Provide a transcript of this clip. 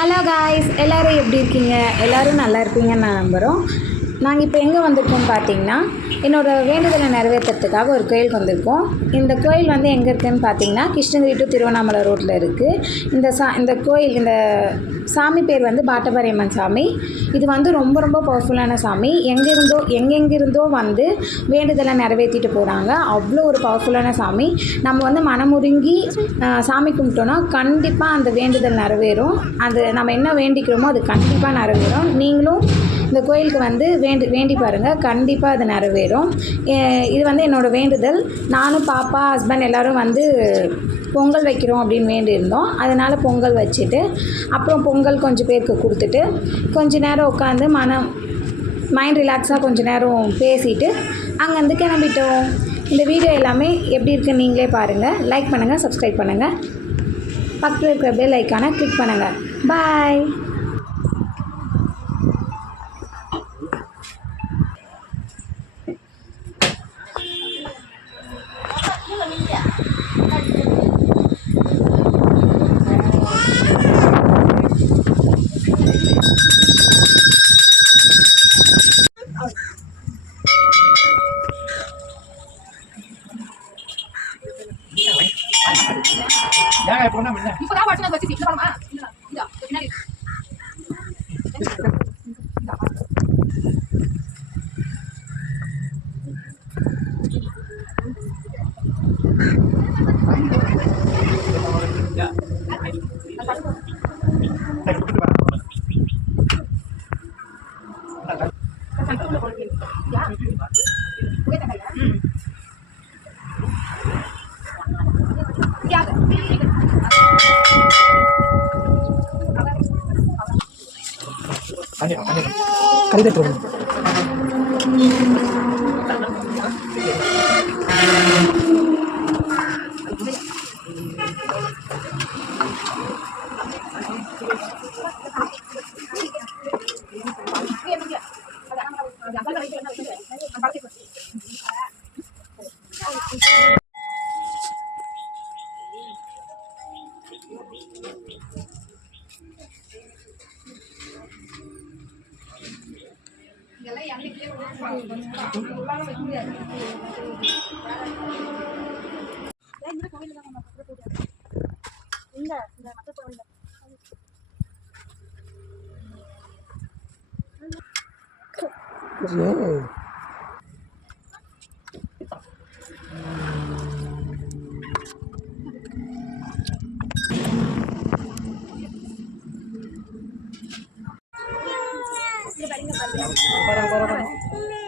Hello guys, எல்லோரும் எப்படி இருக்கீங்க? எல்லோரும் நல்லா இருப்பீங்கன்னு நான் நம்புகிறோம். நாங்கள் இப்போ எங்கே வந்திருக்கோம்னு பார்த்தீங்கன்னா, என்னோடய வேண்டுதலை நிறைவேற்றுறதுக்காக ஒரு கோயிலுக்கு வந்திருக்கோம். இந்த கோயில் வந்து எங்கே இருக்குதுன்னு பார்த்தீங்கன்னா, கிருஷ்ணகிரி டு திருவண்ணாமலை ரோட்டில் இருக்குது. இந்த கோயில், இந்த சாமி பேர் வந்து பாட்டபாரியம்மன் சாமி. இது வந்து ரொம்ப ரொம்ப பவர்ஃபுல்லான சாமி. எங்கெங்கிருந்தோ வந்து வேண்டுதலை நிறைவேற்றிட்டு போகிறாங்க. அவ்வளோ ஒரு பவர்ஃபுல்லான சாமி. நம்ம வந்து மனமுருங்கி சாமி கும்பிட்டோன்னா கண்டிப்பாக அந்த வேண்டுதல் நிறைவேறும். அது நம்ம என்ன வேண்டிக்கிறோமோ அது கண்டிப்பாக நிறைவேறும். நீங்களும் இந்த கோயிலுக்கு வந்து வேண்டி பாருங்கள், கண்டிப்பாக அது நிறைவேறும். இது வந்து என்னோடய வேண்டுதல். நானும் பாப்பா, ஹஸ்பண்ட் எல்லோரும் வந்து பொங்கல் வைக்கிறோம் அப்படின்னு வேண்டியிருந்தோம். அதனால் பொங்கல் வச்சுட்டு அப்புறம் பொங்கல் கொஞ்சம் பேருக்கு கொடுத்துட்டு கொஞ்சம் நேரம் உட்காந்து மைண்ட் ரிலாக்ஸாக கொஞ்சம் நேரம் பேசிவிட்டு அங்கேருந்து கிளம்பிட்டோம். இந்த வீடியோ எல்லாமே எப்படி இருக்குன்னு நீங்களே பாருங்கள். லைக் பண்ணுங்கள், சப்ஸ்கிரைப் பண்ணுங்கள், பக்கத்தில் இருக்கிற பெல் ஐக்கானை கிளிக் பண்ணுங்கள். பாய். இப்பதான் வாட்ஸ்அப் வச்சு இந்த பாருமா இந்த பின்னாடி Parang